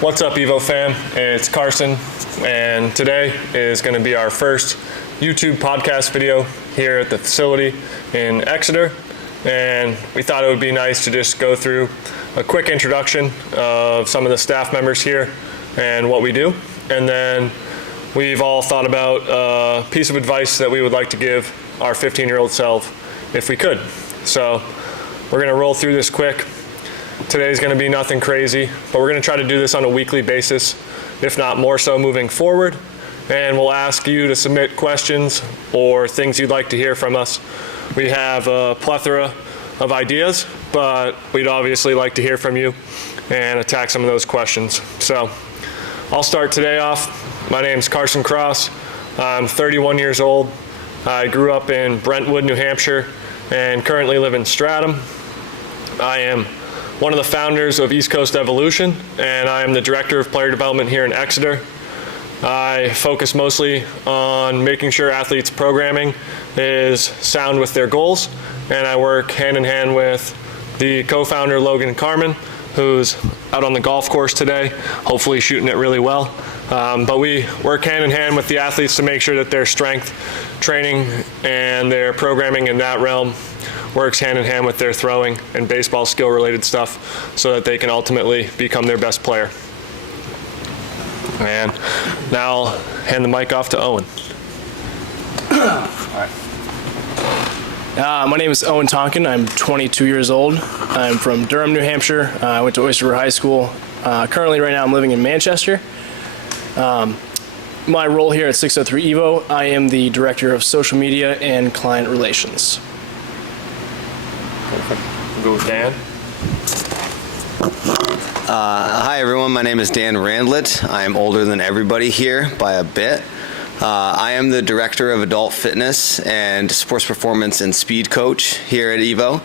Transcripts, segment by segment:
What's up, Evo fam? It's Carson, and today is going to be our first YouTube podcast video here at the facility in Exeter. And we thought it would be nice to just go through a quick introduction of some of the staff members here and what we do. And then we've all thought about a piece of advice that we would like to give our 15-year-old self if we could. So we're going to roll through this quick. Today's going to be nothing crazy, but we're going to try to do this on a weekly basis, if not more so moving forward. And we'll ask you to submit questions or things you'd like to hear from us. We have a plethora of ideas, but we'd obviously like to hear from you and attack some of those questions. So I'll start today off. My name's Carson Cross. I'm 31 years old. I grew up in Brentwood, New Hampshire, and currently live in Stratham. I am one of the founders of East Coast Evolution, and I am the director of player development here in Exeter. I focus mostly on making sure athletes' programming is sound with their goals, and I work hand in hand with the co-founder Logan Carmen, who's out on the golf course today, hopefully shooting it really well. But we work hand in hand with the athletes to make sure that their strength training and their programming in that realm works hand in hand with their throwing and baseball skill related stuff so that they can ultimately become their best player. And now I'll hand the mic off to Owen. My name is Owen Tonkin. I'm 22 years old. I'm from Durham, New Hampshire. I went to Oyster River High School. Currently, right now, I'm living in Manchester. My role here at 603 Evo, I am the Director of Social Media and Client Relations. We'll go with Dan. Hi everyone, my name is Dan Randlett. I am older than everybody here by a bit. I am the Director of Adult Fitness and Sports Performance and Speed Coach here at Evo.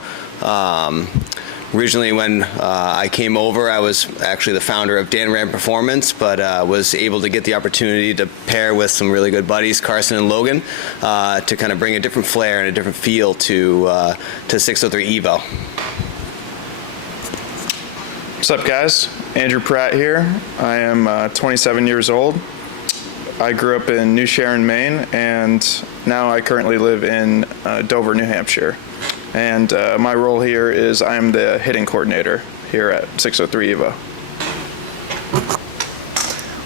Originally when I came over, I was actually the founder of Dan Rand Performance, but was able to get the opportunity to pair with some really good buddies, Carson and Logan, to kind of bring a different flair and a different feel to 603 Evo. What's up, guys? Andrew Pratt here. I am 27 years old. I grew up in New Sharon, Maine, and now I currently live in Dover, New Hampshire. And my role here is I am the hitting coordinator here at 603 Evo.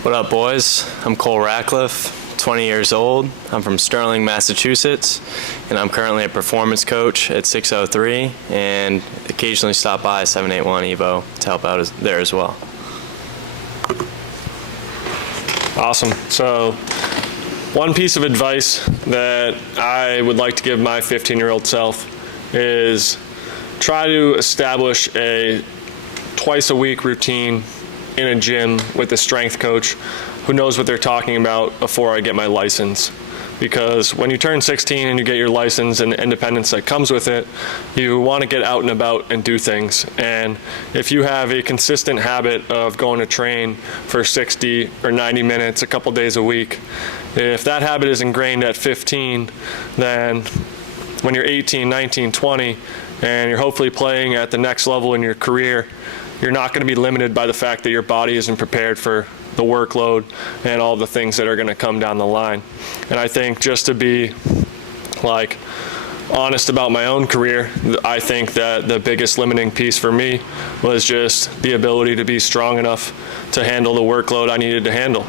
What up, boys? I'm Cole Ratcliffe, 20 years old. I'm from Sterling, Massachusetts, and I'm currently a performance coach at 603 and occasionally stop by 781 Evo to help out there as well. Awesome. So one piece of advice that I would like to give my 15-year-old self is try to establish a twice-a-week routine in a gym with a strength coach who knows what they're talking about before I get my license. Because when you turn 16 and you get your license and the independence that comes with it, you want to get out and about and do things. And if you have a consistent habit of going to train for 60 or 90 minutes a couple days a week, if that habit is ingrained at 15, then when you're 18, 19, 20, and you're hopefully playing at the next level in your career, you're not going to be limited by the fact that your body isn't prepared for the workload and all the things that are going to come down the line. And I think just to be honest about my own career, I think that the biggest limiting piece for me was just the ability to be strong enough to handle the workload I needed to handle,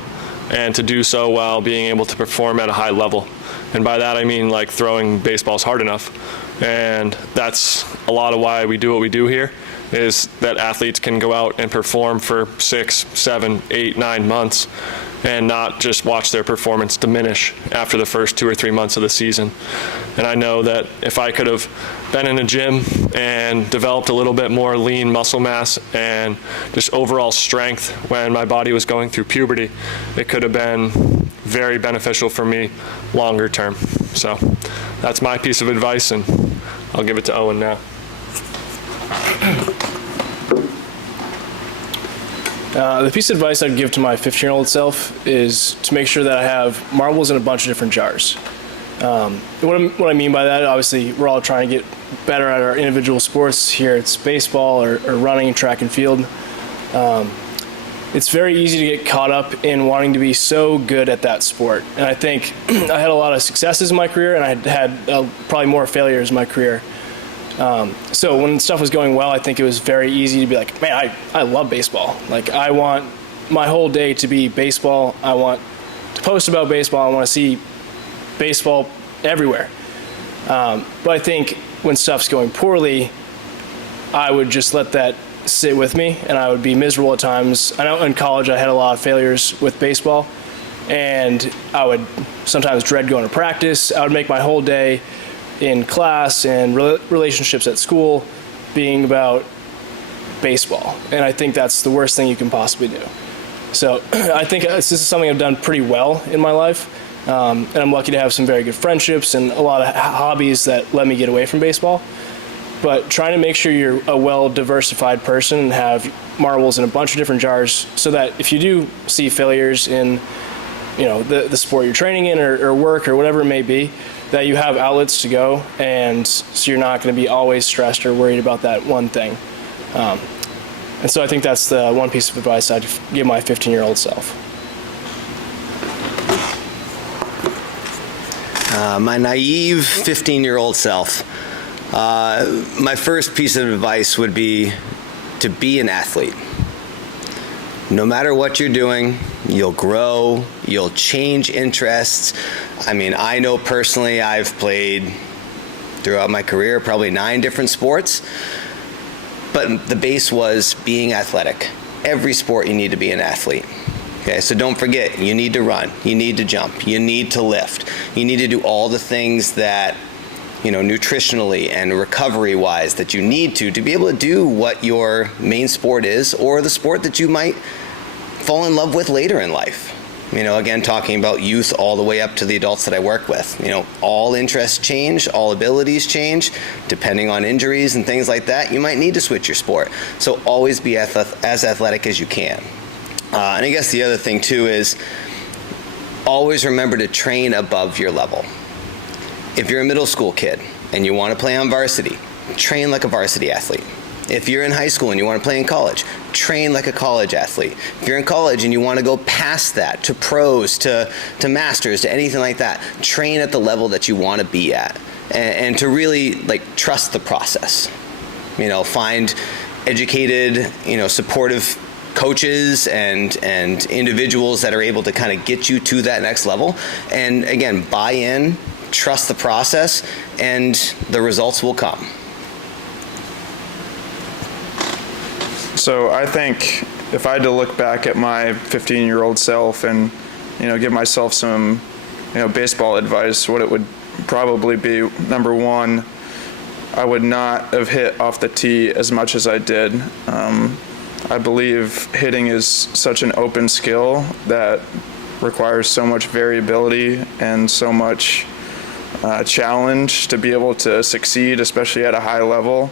and to do so while being able to perform at a high level. And by that I mean throwing baseballs hard enough. And that's a lot of why we do what we do here, is that athletes can go out and perform for 6, 7, 8, 9 months and not just watch their performance diminish after the first 2 or 3 months of the season. And I know that if I could have been in a gym and developed a little bit more lean muscle mass and just overall strength when my body was going through puberty, it could have been very beneficial for me longer term. So that's my piece of advice, and I'll give it to Owen now. The piece of advice I'd give to my 15-year-old self is to make sure that I have marbles in a bunch of different jars. What I mean by that, obviously, we're all trying to get better at our individual sports. Here it's baseball or running, track and field. it's very easy to get caught up in wanting to be so good at that sport. And I think I had a lot of successes in my career, and I had probably more failures in my career. So when stuff was going well, I think it was very easy to be like, man, I love baseball. Like, I want my whole day to be baseball. I want to post about baseball. I want to see baseball everywhere. But I think when stuff's going poorly, I would just let that sit with me, and I would be miserable at times. I know in college I had a lot of failures with baseball, and I would sometimes dread going to practice. I would make my whole day in class and relationships at school being about baseball, and I think that's the worst thing you can possibly do. So I think this is something I've done pretty well in my life, and I'm lucky to have some very good friendships and a lot of hobbies that let me get away from baseball. But trying to make sure you're a well-diversified person and have marbles in a bunch of different jars, so that if you do see failures in, the sport you're training in or work or whatever it may be, that you have outlets to go, and so you're not going to be always stressed or worried about that one thing. And so I think that's the one piece of advice I'd give my 15-year-old self. My naive 15-year-old self. My first piece of advice would be to be an athlete. No matter what you're doing, you'll grow, you'll change interests. I mean, I know personally I've played throughout my career probably 9 different sports, but the base was being athletic. Every sport you need to be an athlete. Okay, so don't forget, you need to run, you need to jump, you need to lift, you need to do all the things that nutritionally and recovery-wise that you need to be able to do what your main sport is, or the sport that you might fall in love with later in life. Again, talking about youth all the way up to the adults that I work with. All interests change, all abilities change, depending on injuries and things like that. You might need to switch your sport. So always be as athletic as you can. And I guess the other thing too is always remember to train above your level. If you're a middle school kid and you want to play on varsity, train like a varsity athlete. If you're in high school and you want to play in college, train like a college athlete. If you're in college and you want to go past that to pros, to masters, to anything like that, train at the level that you want to be at, and to really trust the process. Find educated, supportive coaches and individuals that are able to kind of get you to that next level. And again, buy in, trust the process, and the results will come. So I think if I had to look back at my 15-year-old self and, give myself some, baseball advice, what it would probably be, number one, I would not have hit off the tee as much as I did. I believe hitting is such an open skill that requires so much variability and so much challenge to be able to succeed, especially at a high level,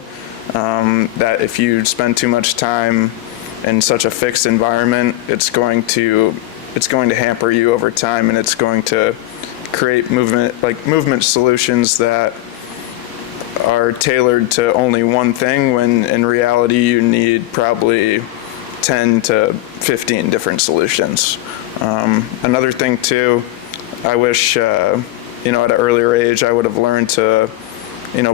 that if you spend too much time in such a fixed environment, it's going to hamper you over time, and it's going to create movement solutions that are tailored to only one thing, when in reality you need probably 10 to 15 different solutions. Another thing too, I wish at an earlier age I would have learned to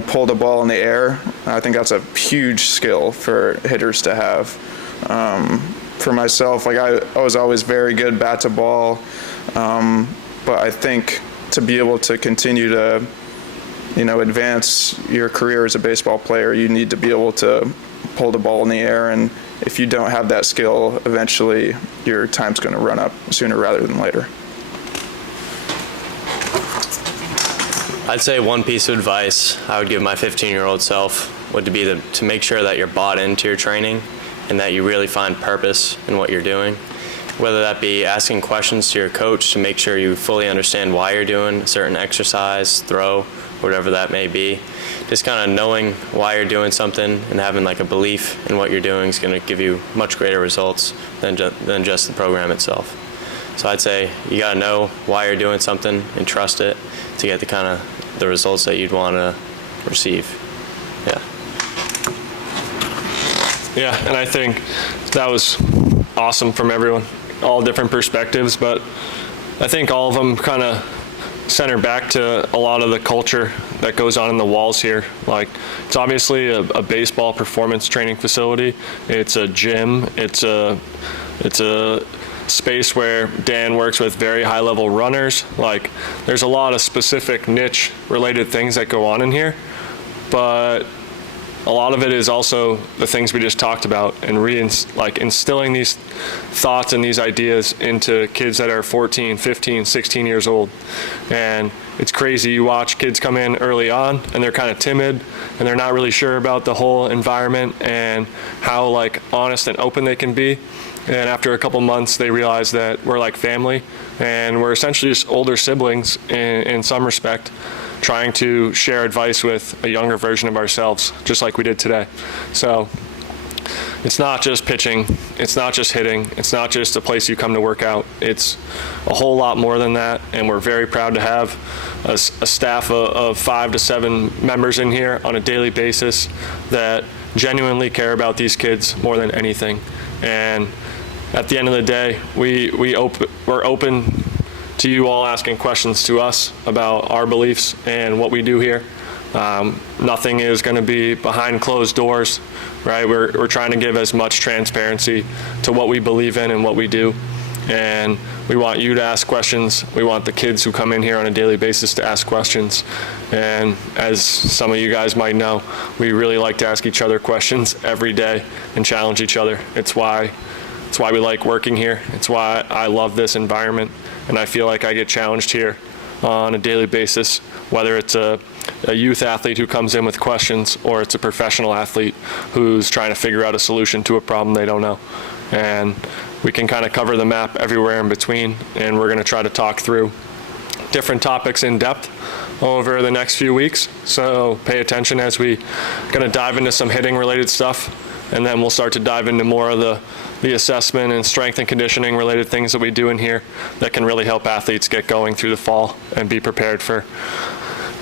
pull the ball in the air. I think that's a huge skill for hitters to have. For myself, I was always very good bat to ball, but I think to be able to continue to advance your career as a baseball player, you need to be able to pull the ball in the air, and if you don't have that skill, eventually your time's going to run up sooner rather than later. I'd say one piece of advice I would give my 15-year-old self would be to make sure that you're bought into your training and that you really find purpose in what you're doing. Whether that be asking questions to your coach to make sure you fully understand why you're doing a certain exercise, throw, whatever that may be. Just kind of knowing why you're doing something and having a belief in what you're doing is going to give you much greater results than just the program itself. So I'd say you got to know why you're doing something and trust it to get the results that you'd want to receive. Yeah. Yeah, and I think that was awesome from everyone, all different perspectives, but I think all of them kind of center back to a lot of the culture that goes on in the walls here. Like, it's obviously a baseball performance training facility. It's a gym. It's a space where Dan works with very high level runners. Like, there's a lot of specific niche related things that go on in here, but a lot of it is also the things we just talked about, and instilling these thoughts and these ideas into kids that are 14, 15, 16 years old. And it's crazy. You watch kids come in early on and they're kind of timid and they're not really sure about the whole environment and how like honest and open they can be. And after a couple months, they realize that we're like family and we're essentially just older siblings in some respect, trying to share advice with a younger version of ourselves, just like we did today. So it's not just pitching, it's not just hitting, it's not just a place you come to work out. It's a whole lot more than that, and we're very proud to have a staff of 5 to 7 members in here on a daily basis that genuinely care about these kids more than anything. And at the end of the day, we're open to you all asking questions to us about our beliefs and what we do here. Nothing is going to be behind closed doors, right? We're trying to give as much transparency to what we believe in and what we do. And we want you to ask questions. We want the kids who come in here on a daily basis to ask questions. And as some of you guys might know, we really like to ask each other questions every day and challenge each other. It's why we like working here. It's why I love this environment. And I feel like I get challenged here on a daily basis, whether it's a youth athlete who comes in with questions or it's a professional athlete who's trying to figure out a solution to a problem they don't know. And we can kind of cover the map everywhere in between, and we're going to try to talk through different topics in depth over the next few weeks. So pay attention as we going to dive into some hitting related stuff, and then we'll start to dive into more of the assessment and strength and conditioning related things that we do in here that can really help athletes get going through the fall and be prepared for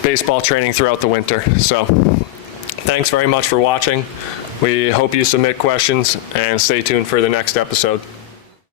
baseball training throughout the winter. So thanks very much for watching. We hope you submit questions and stay tuned for the next episode.